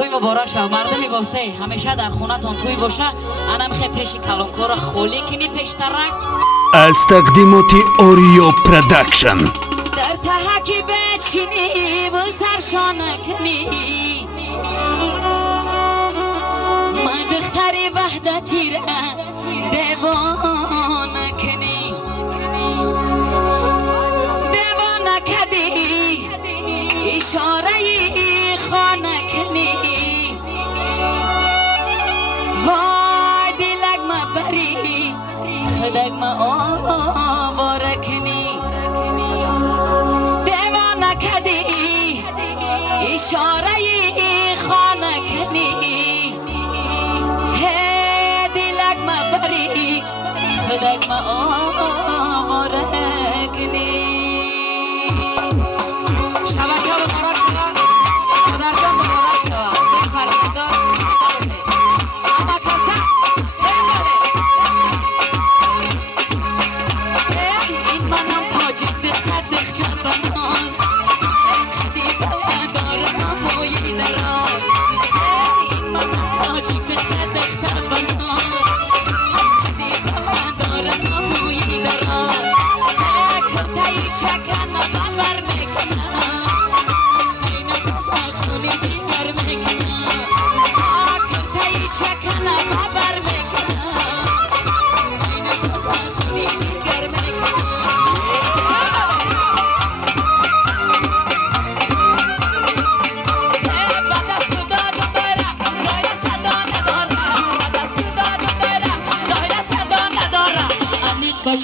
توی مبارک شو مردمی واسه همیشه در خونتون توی باشه. انا میخوای پیش کلانکار خالی کنی پیش ترک از تقدیمات اوریو پروداکشن در تحکی بچینی و سرشان کنی من دختری وحدتی را دیوانه کنی دیوانه کدی اشاره خانه کنی وای دلک ما بری خدک ما آواره کنی دیوانه کدی اشاره خانه کنی هی دلک ما بری خدک ما آواره کنی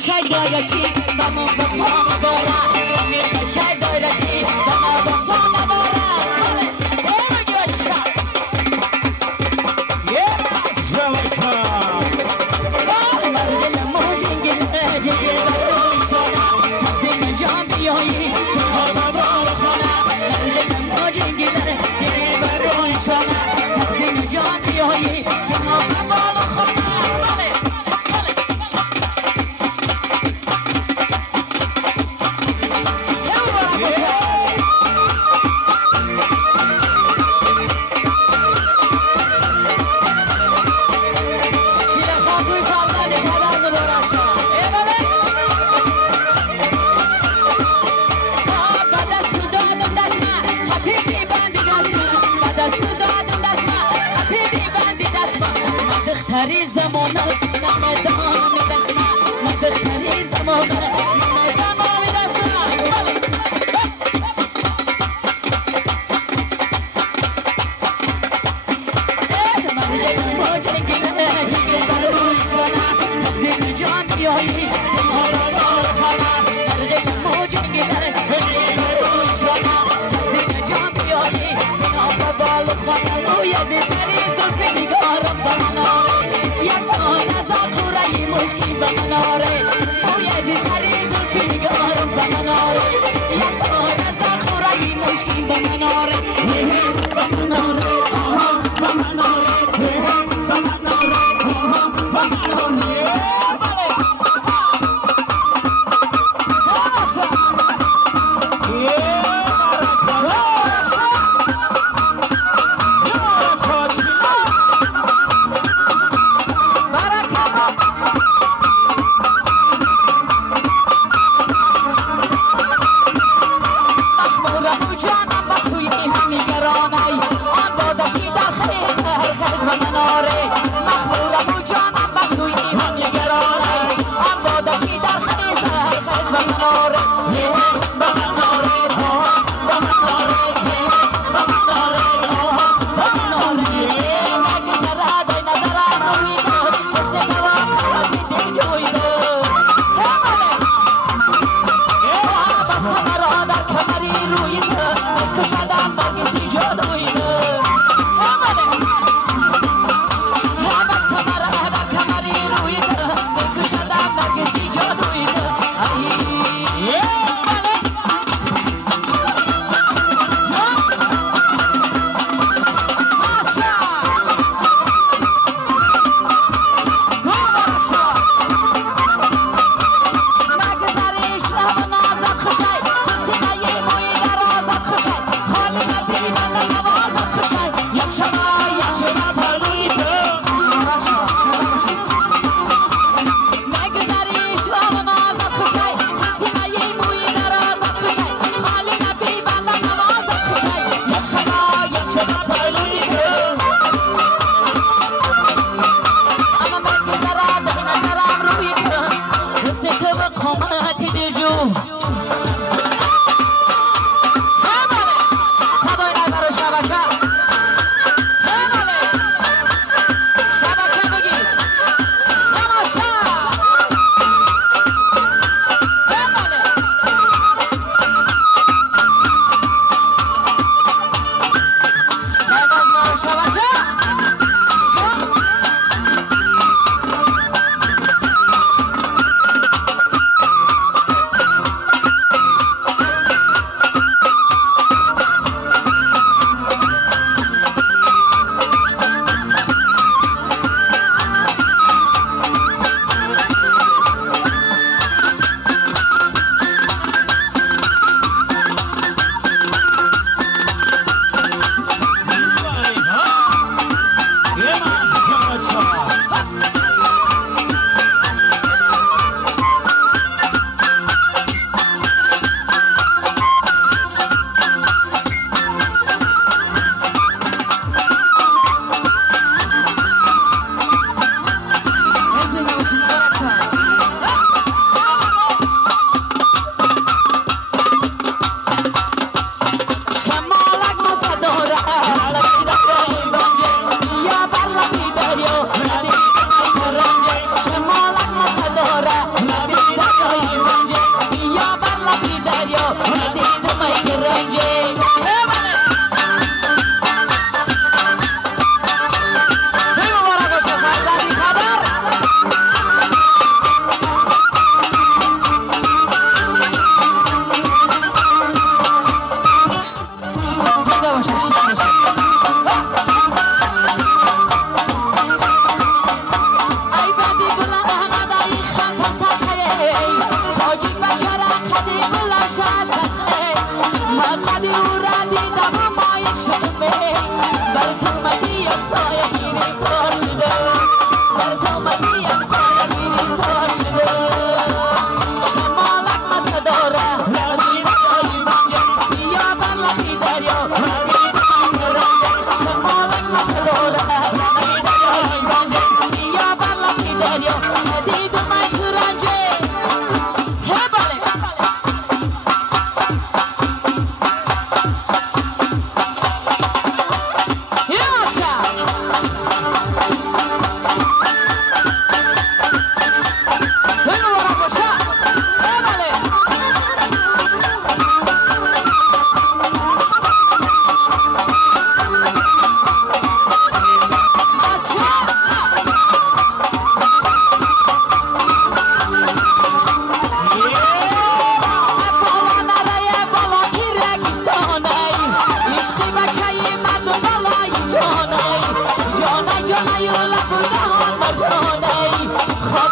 چای دایره چی بامون بخوام داره امیر چای دایره چی بامون بخوام داره اوه گوشا Yes, Jamaica. اوه مرد موجینگی جیگه بروی شده سبزی جان بیایی بخوام بار خونه مرد موجینگی جیگه بروی شده سبزی جان بیایی بخوام بار خونه تری زمانه نمیدانم دستم من تری زمانه نمیدانم دستم من موجینگی جیگه بروی شده سبزی جان بیایی بمارا بار خانه مرغ موجینگی جیگه بروی شده سبزی جان بیایی بمارا بار خانه روی زی سری زلفی نگارم بمناره مشکی بمناره اوی عزیز هری زلفی نگارم بمناره یک بار از خوری مشکی بمناره بمناره آها بمناره بمناره آها بمناره Yeah,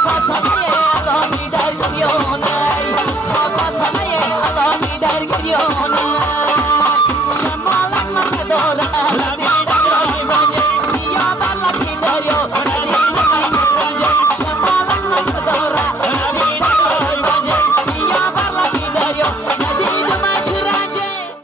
Passa